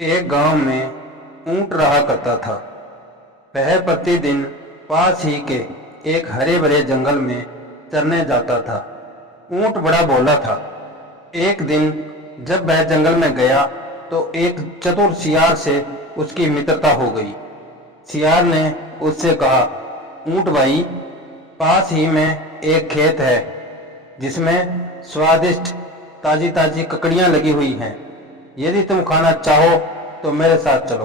एक गांव में ऊंट रहा करता था। वह प्रतिदिन पास ही के एक हरे भरे जंगल में चरने जाता था। ऊंट बड़ा भोला था। एक दिन जब वह जंगल में गया तो एक चतुर सियार से उसकी मित्रता हो गई। सियार ने उससे कहा, ऊंट भाई, पास ही में एक खेत है जिसमें स्वादिष्ट ताजी ताजी ककड़ियां लगी हुई हैं। यदि तुम खाना चाहो तो मेरे साथ चलो।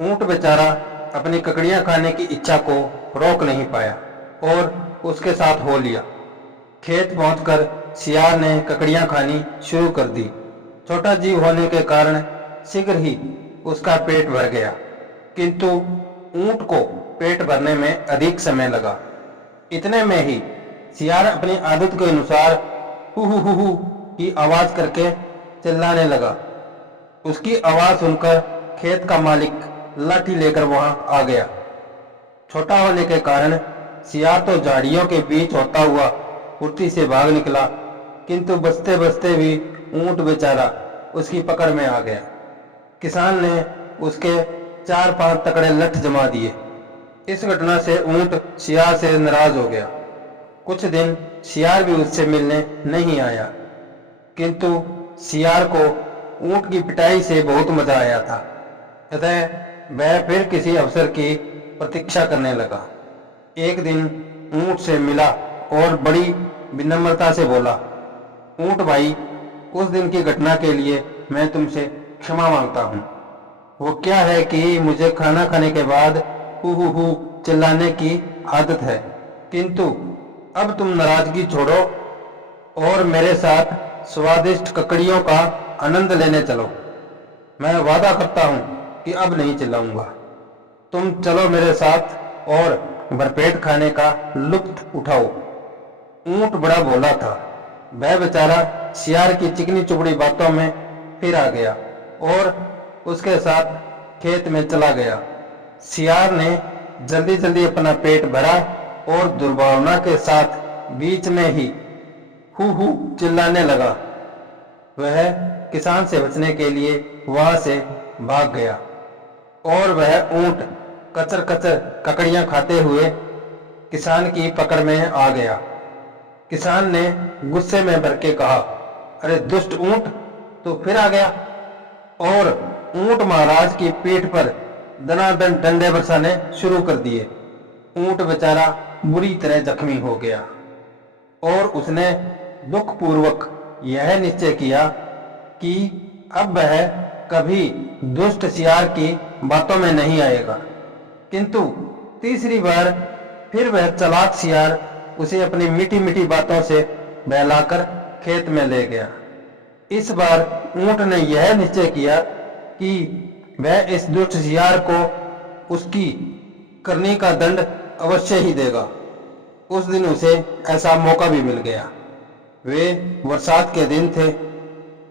ऊंट बेचारा अपनी ककड़ियां खाने की इच्छा को रोक नहीं पाया और उसके साथ हो लिया। खेत पहुंचकर सियार ने ककड़ियां खानी शुरू कर दी। छोटा जीव होने के कारण शीघ्र ही उसका पेट भर गया, किंतु ऊंट को पेट भरने में अधिक समय लगा। इतने में ही सियार अपनी आदत के अनुसार हु की आवाज करके चिल्लाने लगा। उसकी आवाज सुनकर खेत का मालिक लाठी लेकर वहां आ गया। छोटा होने के कारण सियार तो झाड़ियों के बीच होता हुआ फुर्ती से भाग निकला, किंतु बचते बचते भी ऊंट बेचारा उसकी पकड़ में आ गया। किसान ने उसके 4-5 तकड़े लठ जमा दिए। इस घटना से ऊंट सियार से नाराज हो गया। कुछ दिन सियार भी उससे मिलने नहीं आया, किंतु सियार को ऊंट की पिटाई से बहुत मजा आया था। अतः वह फिर किसी अवसर की प्रतीक्षा करने लगा। एक दिन ऊंट से मिला और बड़ी विनम्रता से बोला, ऊंट भाई, उस दिन की घटना के लिए मैं तुमसे क्षमा मांगता हूँ। वो क्या है कि मुझे खाना खाने के बाद हु चिल्लाने की आदत है, किंतु अब तुम नाराजगी छोड़ो और मेरे साथ स्वादिष्ट ककड़ियों का आनंद लेने चलो। मैं वादा करता हूं कि अब नहीं चिल्लाऊंगा। तुम चलो मेरे साथ और भरपेट खाने का लुत्फ उठाओ। ऊंट बड़ा भोला था। वह बेचारा सियार की चिकनी चुपड़ी बातों में फिर आ गया और उसके साथ खेत में चला गया। सियार ने जल्दी जल्दी अपना पेट भरा और दुर्भावना के साथ बीच में ही हु चिल्लाने लगा। वह किसान से बचने के लिए वहां से भाग गया और वह ऊंट कचर कचर ककड़ियां खाते हुए किसान की पकड़ में आ गया। किसान ने गुस्से में भर के कहा, अरे दुष्ट ऊंट, तो फिर आ गया। और ऊंट महाराज की पीठ पर दनादन डंडे बरसाने शुरू कर दिए। ऊंट बेचारा बुरी तरह जख्मी हो गया और उसने दुख पूर्वक यह निश्चय किया कि अब वह कभी दुष्ट सियार की बातों में नहीं आएगा। किंतु तीसरी बार फिर वह चालाक सियार उसे अपनी मीठी मीठी बातों से बहलाकर खेत में ले गया। इस बार ऊंट ने यह निश्चय किया कि वह इस दुष्ट सियार को उसकी करनी का दंड अवश्य ही देगा। उस दिन उसे ऐसा मौका भी मिल गया। वे बरसात के दिन थे।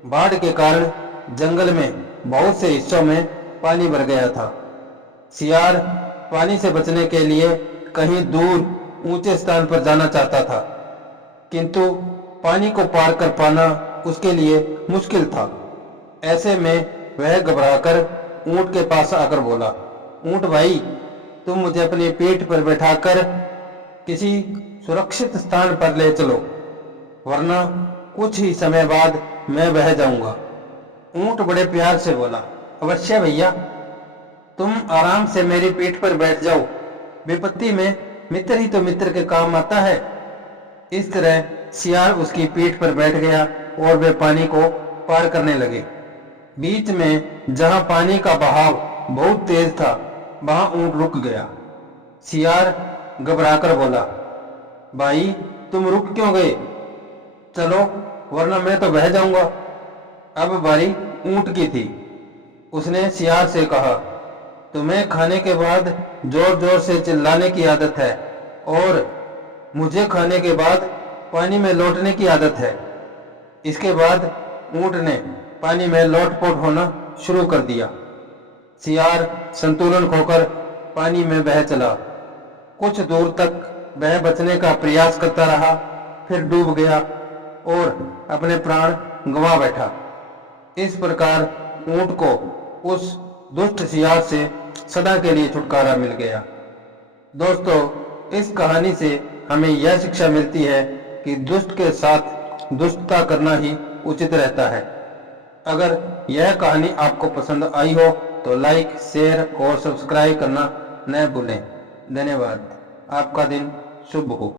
बाढ़ के कारण जंगल में बहुत से हिस्सों में पानी भर गया था। सियार पानी से बचने के लिए कहीं दूर ऊंचे स्थान पर जाना चाहता था, किंतु पानी को पार कर पाना उसके लिए मुश्किल था। ऐसे में वह घबराकर ऊंट के पास आकर बोला, ऊंट भाई, तुम मुझे अपनी पीठ पर बैठाकर किसी सुरक्षित स्थान पर ले चलो, वरना कुछ ही समय बाद मैं बह जाऊंगा। ऊंट बड़े प्यार से बोला, अवश्य भैया, तुम आराम से मेरी पीठ पर बैठ जाओ। विपत्ति में मित्र ही तो मित्र के काम आता है। इस तरह सियार उसकी पीठ पर बैठ गया और वे पानी को पार करने लगे। बीच में जहां पानी का बहाव बहुत तेज था, वहां ऊंट रुक गया। सियार घबराकर बोला, भाई, तुम रुक क्यों गए? चलो, वरना मैं तो बह जाऊंगा। अब बारी ऊंट की थी। उसने सियार से कहा, तुम्हें खाने के बाद जोर जोर से चिल्लाने की आदत है और मुझे खाने के बाद पानी में लौटने की आदत है। इसके बाद ऊंट ने पानी में लोटपोट होना शुरू कर दिया। सियार संतुलन खोकर पानी में बह चला। कुछ दूर तक वह बचने का प्रयास करता रहा, फिर डूब गया और अपने प्राण गंवा बैठा। इस प्रकार ऊंट को उस दुष्ट सियार से सदा के लिए छुटकारा मिल गया। दोस्तों, इस कहानी से हमें यह शिक्षा मिलती है कि दुष्ट के साथ दुष्टता करना ही उचित रहता है। अगर यह कहानी आपको पसंद आई हो तो लाइक, शेयर और सब्सक्राइब करना न भूलें। धन्यवाद। आपका दिन शुभ हो।